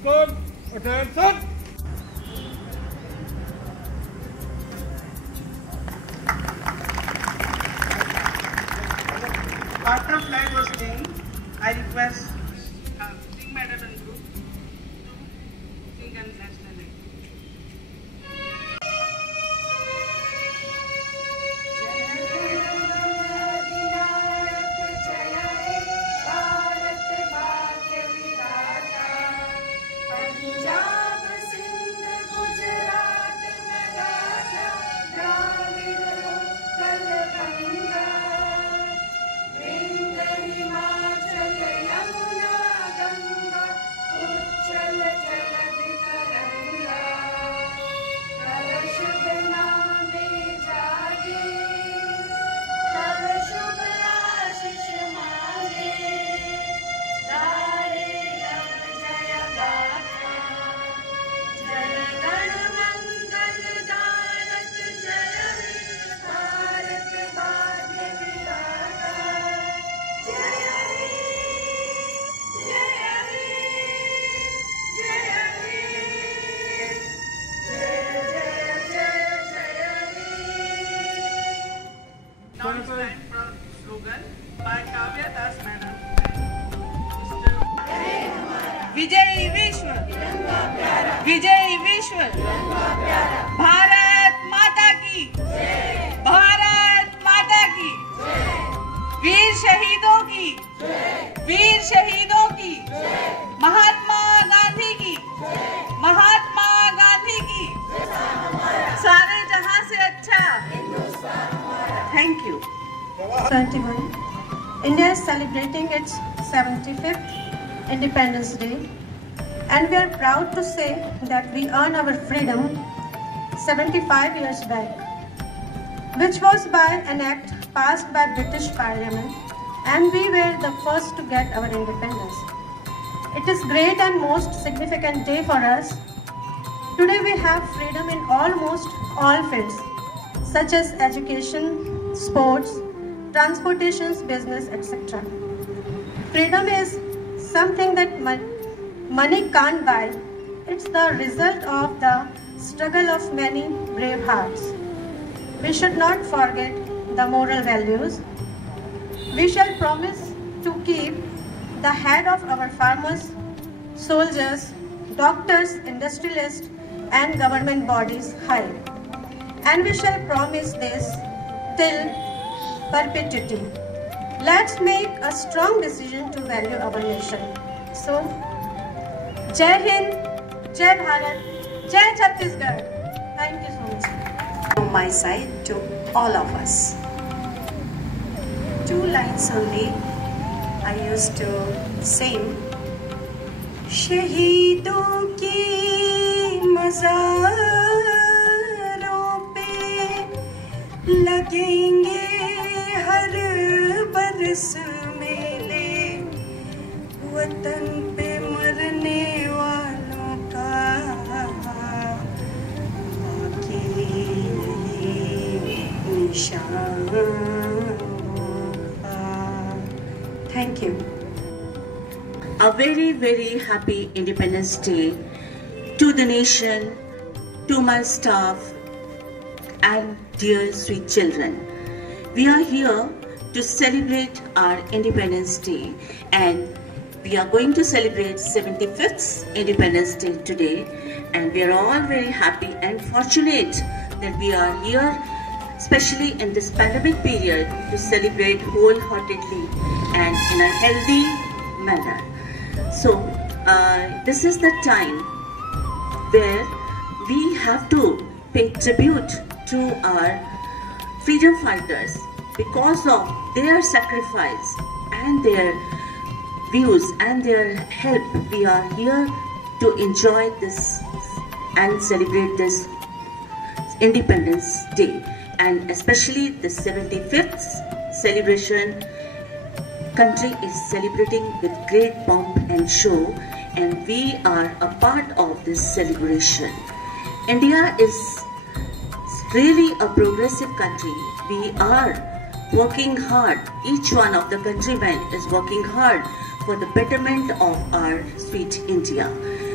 Escort, attention! After flag hosting, I request Singh Madam and group to sing an national anthem. Now it's time for slogan by Kavya Das Madam and Mr. विजयी विश्व, विजयी विश्व, भारत माता की, भारत माता की, वीर शहीदों की, वीर शहीदों की, महात्मा गांधी की, महात्मा गांधी की, सारे जहां से अच्छा। Thank you. 21. India is celebrating its 75th Independence Day, and we are proud to say that we earned our freedom 75 years back, which was by an act passed by British Parliament, and we were the first to get our independence. It is great and most significant day for us. Today we have freedom in almost all fields, such as education, sports, transportation, business, etc. Freedom is something that money can't buy. It's the result of the struggle of many brave hearts. We should not forget the moral values. We shall promise to keep the head of our farmers, soldiers, doctors, industrialists, and government bodies high. And we shall promise this till perpetuity. Let's make a strong decision to value our nation. So, Jai Hind, Jai Bharat, Jai Chhattisgarh. Thank you so much. From my side to all of us. 2 lines only I used to sing. शहीदों की मज़ारों पे लगेंगे हर बरस मेले, वतन पे मरने वालों का बाकी यही निशान होगा। Thank you. A very, very happy Independence Day to the nation, to my staff, and dear sweet children. We are here to celebrate our Independence Day, and we are going to celebrate 75th Independence Day today, and we are all very happy and fortunate that we are here, especially in this pandemic period, to celebrate wholeheartedly and in a healthy manner. So, this is the time where we have to pay tribute to our freedom fighters. Because of their sacrifice and their views and their help, we are here to enjoy this and celebrate this Independence Day, and especially the 75th celebration. Country is celebrating with great pomp and show, and we are a part of this celebration. India is really a progressive country. We are working hard. Each one of the countrymen is working hard for the betterment of our sweet India.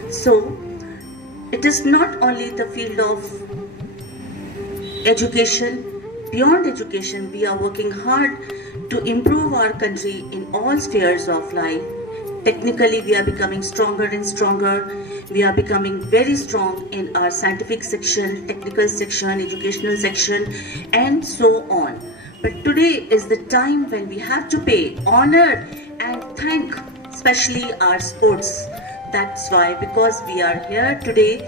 So it is not only the field of education. Beyond education, we are working hard to improve our country in all spheres of life. Technically, we are becoming stronger and stronger. We are becoming very strong in our scientific section, technical section, educational section, and so on. But today is the time when we have to pay honor and thank especially our sports. That's why, because we are here today,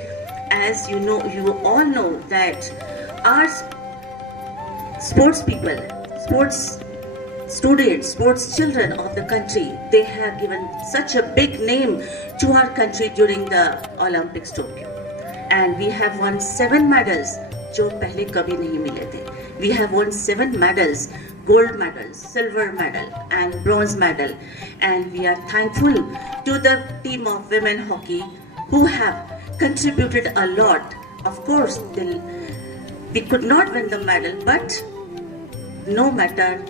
as you know, you all know that our sports people, sports students, sports children of the country, they have given such a big name to our country during the Olympics Tokyo. And we have won 7 medals, जो पहले कभी नहीं मिले थे. We have won 7 medals, gold medal, silver medal and bronze medal. And we are thankful to the team of women hockey who have contributed a lot. Of course, we could not win the medal, but no matter,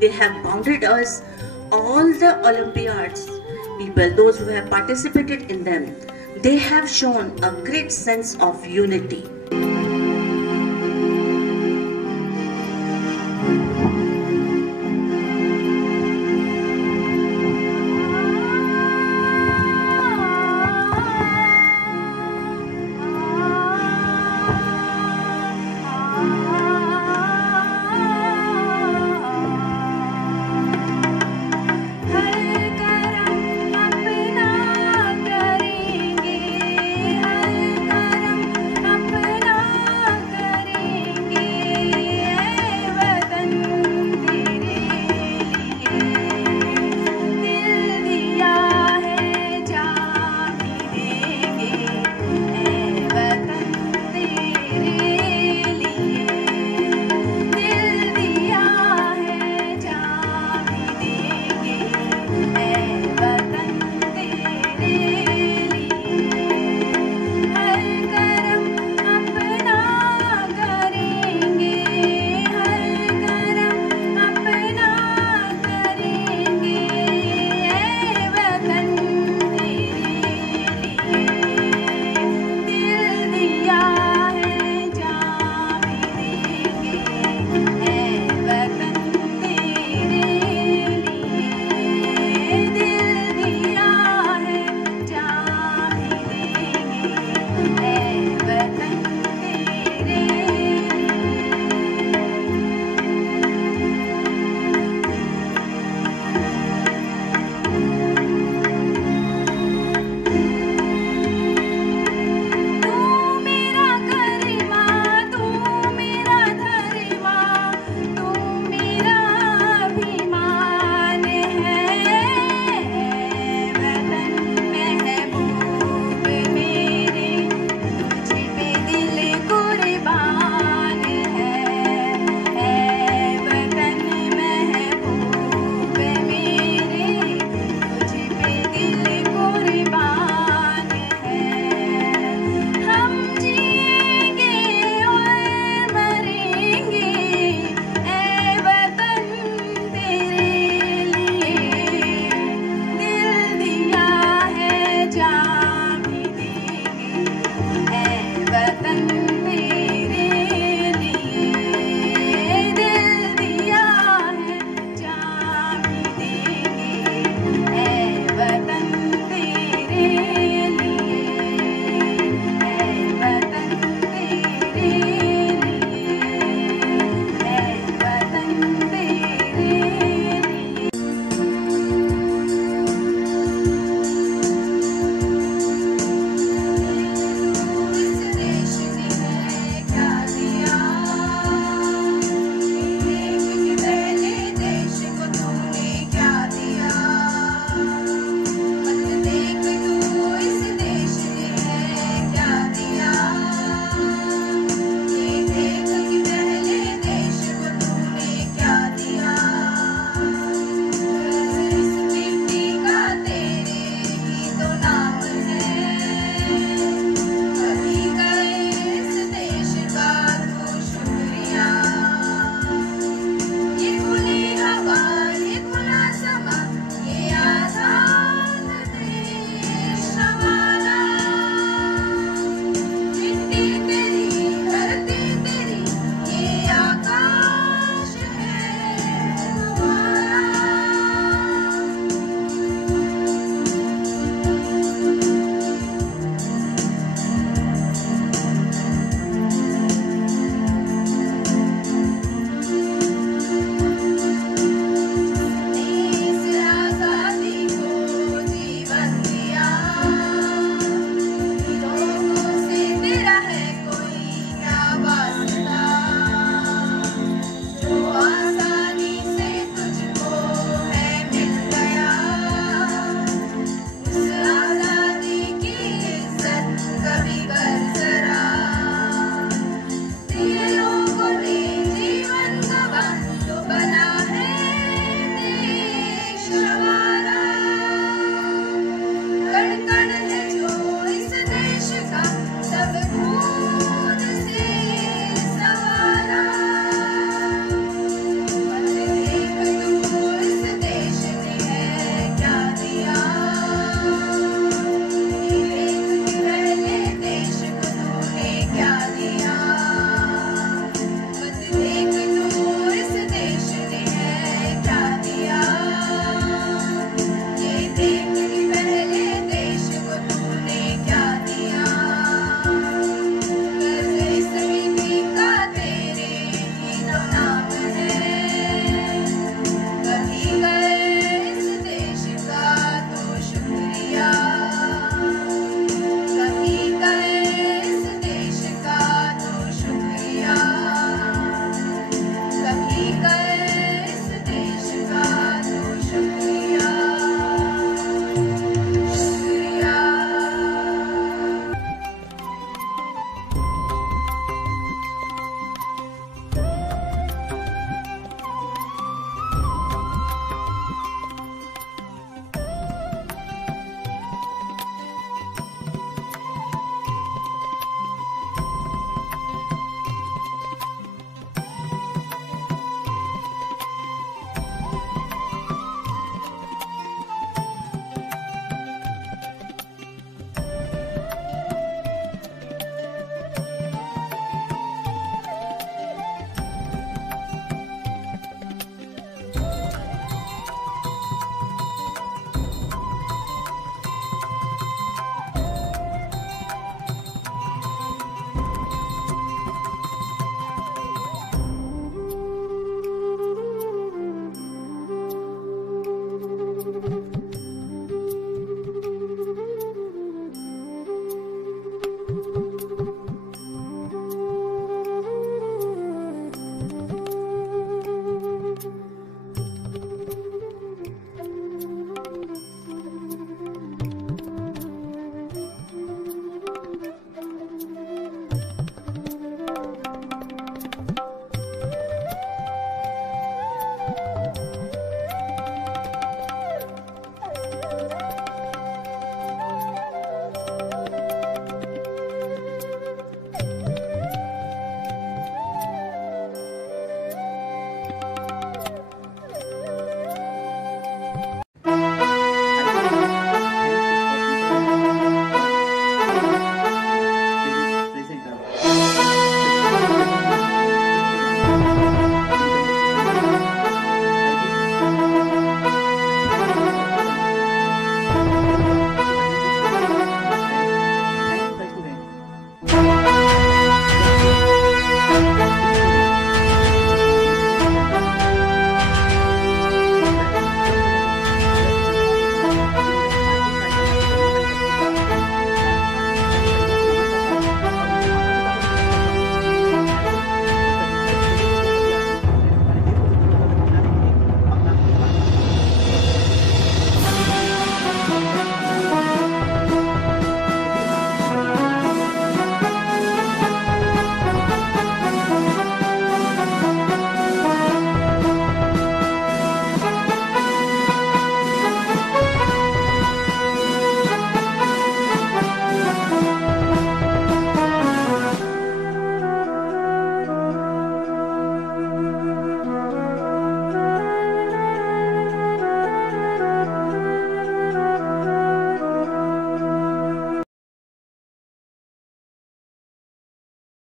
they have bounded us. All the Olympiads people, those who have participated in them, they have shown a great sense of unity.